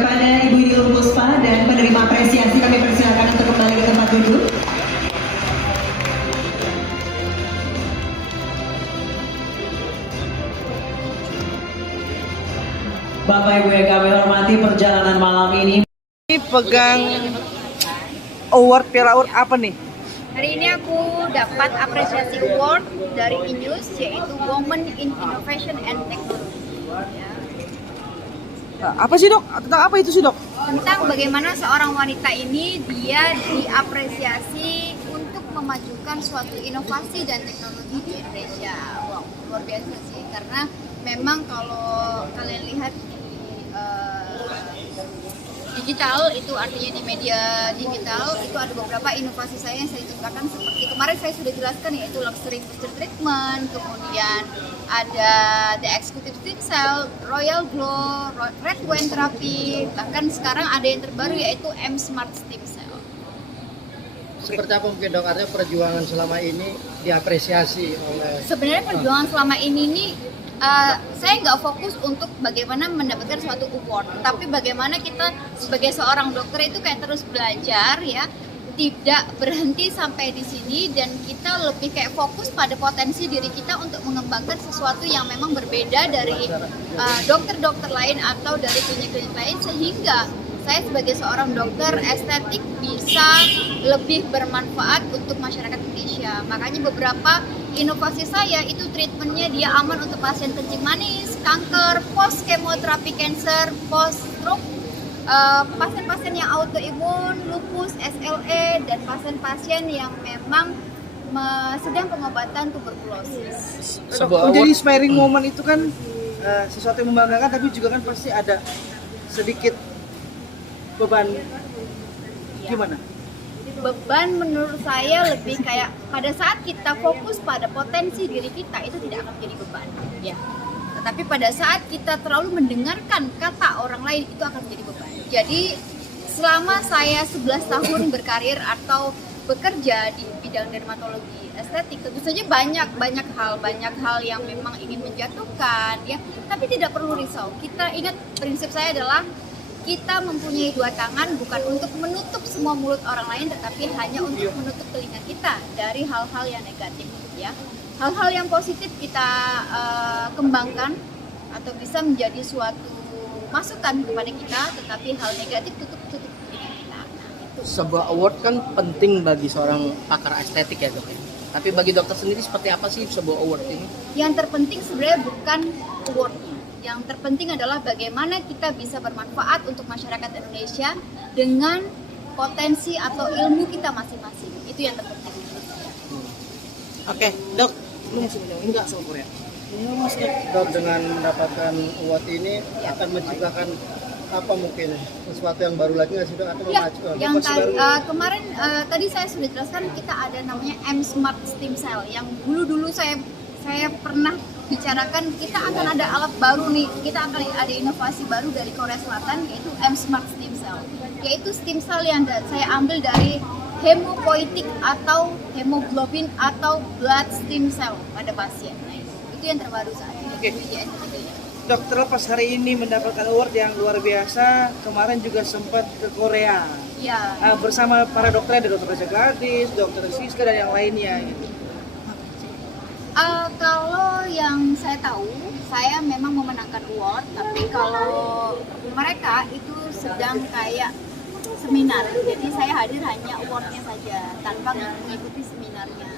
kepada Ibu Nurul Puspa dan penerima apresiasi kami persilakan untuk kembali ke tempat duduk. Bapak Ibu yang kami hormati, perjalanan malam ini pegang award Piala Award apa nih? Hari ini aku dapat apresiasi award dari INEWS, yaitu Women in Innovation and Technology. Ya. Nah, apa sih dok? Tentang apa itu sih dok? Tentang bagaimana seorang wanita ini dia diapresiasi untuk memajukan suatu inovasi dan teknologi di Indonesia. Wow, luar biasa sih, karena memang kalau kalian lihat di digital, itu artinya di media digital, itu ada beberapa inovasi saya yang saya ciptakan, seperti kemarin saya sudah jelaskan, yaitu luxury booster treatment, kemudian ada the executive stem cell, royal glow, red wine therapy, bahkan sekarang ada yang terbaru yaitu M Smart stem cell. Seperti apa mungkin dok, artinya perjuangan selama ini diapresiasi oleh... Sebenarnya perjuangan selama ini nih, saya nggak fokus untuk bagaimana mendapatkan suatu award, tapi bagaimana kita sebagai seorang dokter itu kayak terus belajar ya, tidak berhenti sampai di sini, dan kita lebih kayak fokus pada potensi diri kita untuk mengembangkan sesuatu yang memang berbeda dari dokter-dokter lain atau dari klinik-klinik lain, sehingga saya sebagai seorang dokter estetik bisa lebih bermanfaat untuk masyarakat Indonesia. Makanya beberapa inovasi saya itu treatmentnya dia aman untuk pasien kencing manis, kanker, post kemoterapi cancer, post stroke, pasien-pasien yang autoimun, lupus, SLE, dan pasien-pasien yang memang sedang pengobatan tuberkulosis. Jadi inspiring moment itu kan sesuatu yang membanggakan, tapi juga kan pasti ada sedikit beban. Gimana? Beban menurut saya lebih kayak pada saat kita fokus pada potensi diri kita, itu tidak akan menjadi beban ya. Tetapi pada saat kita terlalu mendengarkan kata orang lain, itu akan menjadi beban. Jadi selama saya 11 tahun berkarir atau bekerja di bidang dermatologi estetik, tentu saja banyak hal yang memang ingin menjatuhkan ya, tapi tidak perlu risau. Kita ingat, prinsip saya adalah kita mempunyai dua tangan bukan untuk menutup semua mulut orang lain, tetapi hanya untuk menutup telinga kita dari hal-hal yang negatif ya. Hal-hal yang positif kita kembangkan atau bisa menjadi suatu masukan kepada kita, tetapi hal negatif tutup telinga kita. Nah, Sebuah award kan penting bagi seorang pakar estetik ya dok. Tapi bagi dokter sendiri seperti apa sih sebuah award ini? Yang terpenting sebenarnya bukan awardnya. Yang terpenting adalah bagaimana kita bisa bermanfaat untuk masyarakat Indonesia dengan potensi atau ilmu kita masing-masing. Itu yang terpenting. Oke dok, lu masih enggak sama Korea? Iya mas dok, dengan mendapatkan award ini akan menciptakan apa mungkin sesuatu yang baru lagi nggak sih dok, atau Ya, memajukan? yang kemarin tadi saya sudah jelaskan, kita ada namanya M Smart Stem Cell yang dulu saya pernah bicarakan. Kita akan ada alat baru nih, kita akan ada inovasi baru dari Korea Selatan, yaitu M Smart Stem Cell, yaitu stem cell yang saya ambil dari hemopoietik atau hemoglobin atau blood stem cell pada pasien. Nah, itu yang terbaru saat ini. Oke. Dok, terlepas hari ini mendapatkan award yang luar biasa, kemarin juga sempat ke Korea Ya. bersama para dokter, ada dokter Reza Gadis, dokter Siska, dan yang lainnya gitu. Kalau yang saya tahu, saya memang memenangkan award, tapi kalau mereka itu sedang kayak seminar, jadi saya hadir hanya awardnya saja tanpa mengikuti seminarnya.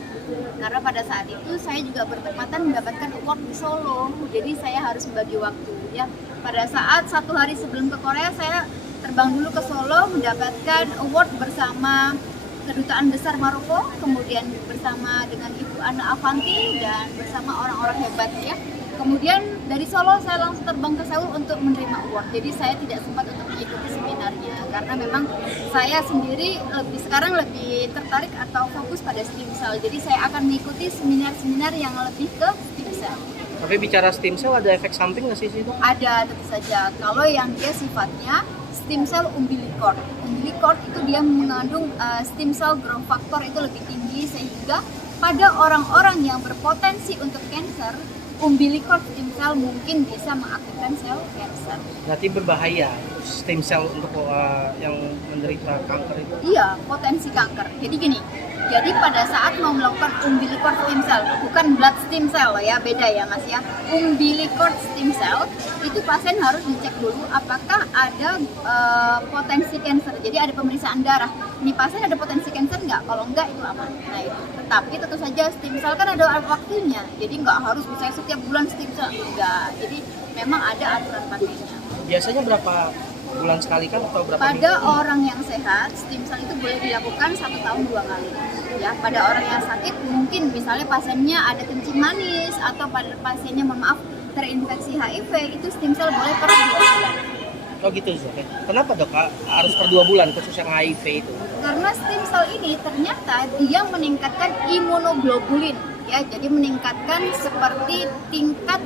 Karena pada saat itu saya juga bertepatan mendapatkan award di Solo, jadi saya harus membagi waktu ya. Pada saat 1 hari sebelum ke Korea, saya terbang dulu ke Solo mendapatkan award bersama Kedutaan Besar Maroko, kemudian bersama dengan Ibu Ana Avanti dan bersama orang-orang hebat ya. Kemudian dari Solo saya langsung terbang ke Seoul untuk menerima award. Jadi saya tidak sempat untuk mengikuti seminarnya karena memang saya sendiri sekarang lebih tertarik atau fokus pada stem cell. Jadi saya akan mengikuti seminar-seminar yang lebih ke stem cell. Tapi bicara stem cell ada efek samping nggak sih itu? Ada, tentu saja. Kalau yang dia sifatnya stem cell umbilical itu dia mengandung stem cell growth factor itu lebih tinggi, sehingga pada orang-orang yang berpotensi untuk cancer umbilical stem cell mungkin bisa mengaktifkan sel kanker. Berarti berbahaya stem cell untuk yang menderita kanker itu. Iya, potensi kanker. Jadi gini, jadi pada saat mau melakukan umbilical stem cell, bukan blood stem cell ya, beda ya Mas ya. Umbilical stem cell itu pasien harus dicek dulu apakah ada potensi kanker. Jadi ada pemeriksaan darah. Ini pasien ada potensi kanker nggak? Kalau enggak itu aman. Nah itu. Tetapi tentu saja stem cell kan ada waktunya. Jadi nggak harus bisa setiap bulan stem cell. Enggak. Jadi memang ada aturan pakainya. Biasanya berapa bulan sekali kan atau berapa Pada minggu? orang yang sehat, stem cell itu boleh dilakukan 1 tahun 2 kali. Ya, pada orang yang sakit mungkin misalnya pasiennya ada kencing manis atau pada pasiennya mohon maaf terinfeksi HIV, itu stem cell boleh per 2 bulan. Oh gitu Dok. Kenapa Dok harus per 2 bulan khusus yang HIV itu? Karena stem cell ini ternyata dia meningkatkan imunoglobulin, ya, jadi meningkatkan seperti tingkat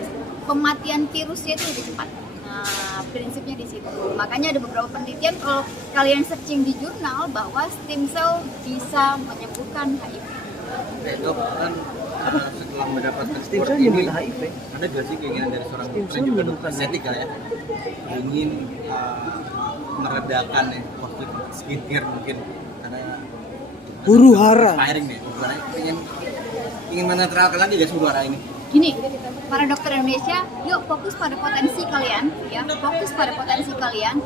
pematian virusnya itu lebih cepat. Nah, prinsipnya di situ. Makanya ada beberapa penelitian kalau kalian searching di jurnal bahwa stem cell bisa menyembuhkan HIV. Dok, kan setelah mendapatkan Stem sport cell ini, menyembuhkan HIV. ada gak sih keinginan dari seorang Stem dokter cell juga menyembuhkan dokter estetika ya, ingin meredakan ya konflik skincare mungkin karena Huru hara. inspiring nih, huru hara ingin menetralkan lagi guys huru hara ini. Gini, para dokter Indonesia, yuk fokus pada potensi kalian, ya, fokus pada potensi kalian.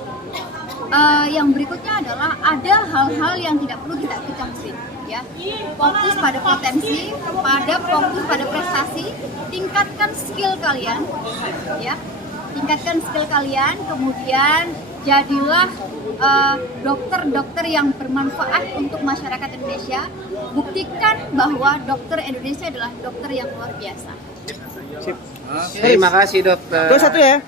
Yang berikutnya adalah ada hal-hal yang tidak perlu kita campurin, ya. Fokus pada potensi, fokus pada prestasi, tingkatkan skill kalian, ya. Tingkatkan skill kalian, kemudian jadilah dokter-dokter yang bermanfaat untuk masyarakat Indonesia. Buktikan bahwa dokter Indonesia adalah dokter yang luar biasa. Sip. Terima kasih dokter. Terus satu ya.